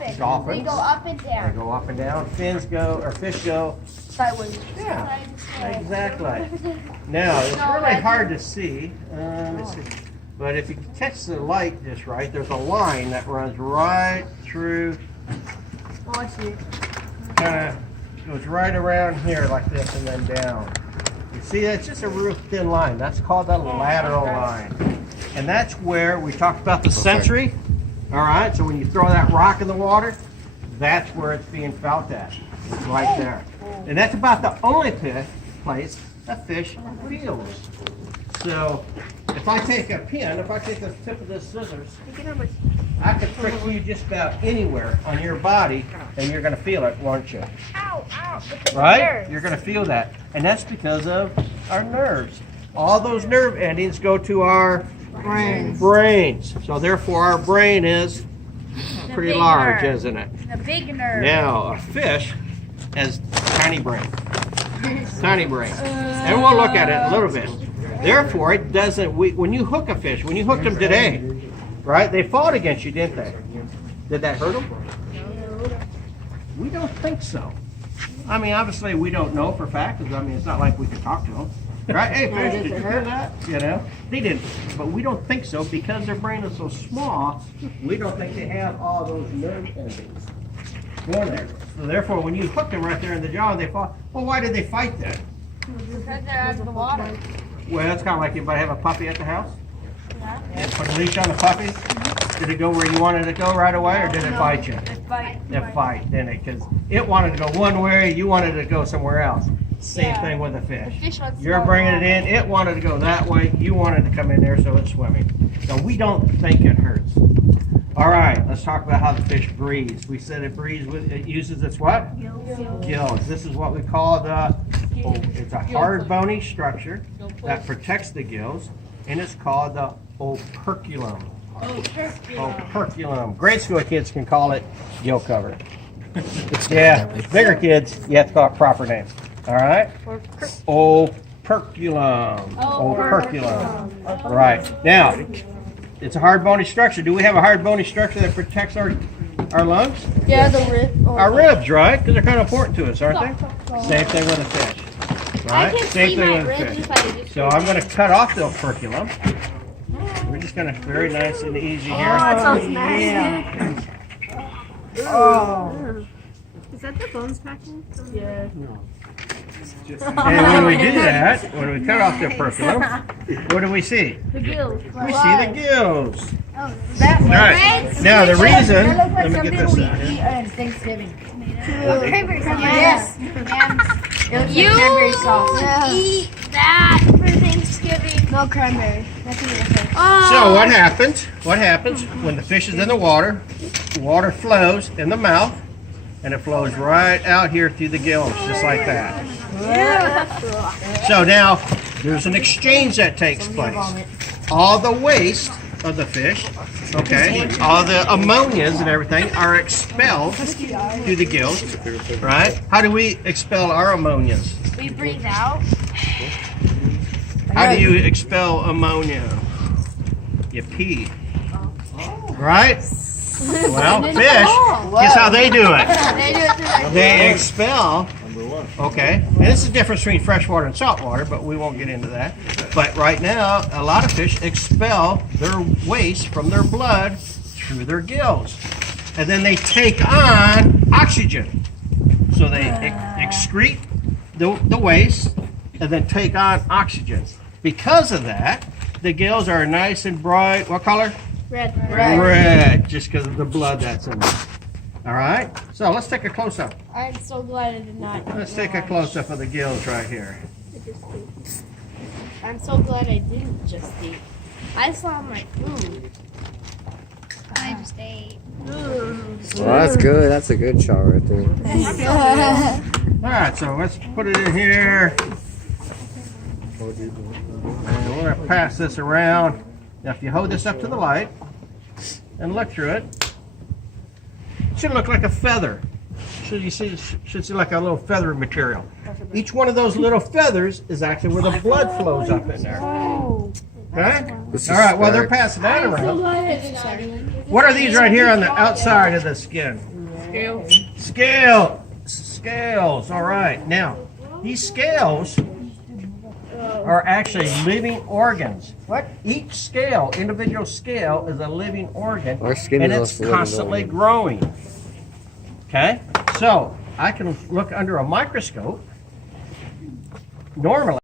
dolphins. Dolphins. They go up and down. They go up and down. Fish go Sideways. Yeah, exactly. Now, it's really hard to see. Let's see. But if you catch the light just right, there's a line that runs right through. Oh, I see. Kind of goes right around here like this and then down. You see, it's just a real thin line. That's called the lateral line. And that's where we talked about the century. All right, so when you throw that rock in the water, that's where it's being felt at. It's right there. And that's about the only place a fish feels. So if I take a pin, if I take the tip of this scissors, I could prick you just about anywhere on your body and you're going to feel it, won't you? Ow, ow. Right? You're going to feel that. And that's because of our nerves. All those nerve endings go to our brains. So therefore our brain is pretty large, isn't it? The big nerve. Now, a fish has tiny brain. Tiny brain. And we'll look at it a little bit. Therefore, it doesn't, when you hook a fish, when you hooked them today, right, they fought against you, didn't they? Did that hurt them? We don't think so. I mean, obviously, we don't know for a fact, because, I mean, it's not like we can talk to them. Right? Hey, fish, did you hear that? You know, they didn't. But we don't think so because their brain is so small, we don't think they have all those nerve endings going there. So therefore, when you hook them right there in the jaw and they fall, well, why did they fight then? Because they're out of the water. Well, it's kind of like anybody have a puppy at the house? Yeah. Put a leash on the puppy? Did it go where you wanted it to go right away, or did it fight you? It fight. It fight, didn't it? Because it wanted to go one way, you wanted it to go somewhere else. Same thing with the fish. You're bringing it in, it wanted to go that way, you wanted to come in there, so it's swimming. So we don't think it hurts. All right, let's talk about how the fish breathes. We said it breathes with, it uses its what? Gills. This is what we call it's a hard bony structure that protects the gills, and it's called the operculum. Operculum. Grade school kids can call it gill cover. Yeah, bigger kids, you have to call it proper name. All right? Operculum. Operculum. Right. Now, it's a hard bony structure. Do we have a hard bony structure that protects our lungs? Yeah, the rib. Our ribs, right? Because they're kind of important to us, aren't they? Same thing with a fish. Right? Same thing with a fish. So I'm going to cut off the operculum. We're just going to very nice and easy here. Oh, that sounds nice. Yeah. Oh. Is that the bones cracking? Yeah. No. And when we do that, when we cut off the operculum, what do we see? The gills. We see the gills. Oh, that's Right. Now the reason, let me get this out here. eat on Thanksgiving. Cranberry sauce. Yes. You eat that for Thanksgiving. No cranberry. So what happens? What happens when the fish is in the water flows in the mouth, and it flows right out here through the gills, just like that. So now there's an exchange that takes place. All the waste of the fish, okay, all the ammonias and everything are expelled through the gills, right? How do we expel our ammonias? We breathe out. How do you expel ammonia? You pee. Right? Well, fish, guess how they do it? They expel. Okay, and this is the difference between freshwater and saltwater, but we won't get into that. But right now, a lot of fish expel their waste from their blood through their gills. And then they take on oxygen. So they excrete the waste and then take on oxygen. Because of that, the gills are nice and bright. What color? Red. Red, just because of the blood that's in them. All right, so let's take a close-up. I'm so glad I did not. Let's take a close-up of the gills right here. I'm so glad I didn't just eat. I saw my food. I just ate. Well, that's good. That's a good shot right there. All right, so let's put it in here. And we're going to pass this around. Now, if you hold this up to the light and look through it, it should look like a feather. Should see like a little feather material. Each one of those little feathers is actually where the blood flows up in there. Okay? All right, well, they're passing that around. What are these right here on the outside of the skin? Scales. All right. Now, these scales are actually living organs. What? Each scale, individual scale, is a living organ, Our skin and is it's also a living constantly organ. growing. Okay? So, I can look under a microscope. Normally,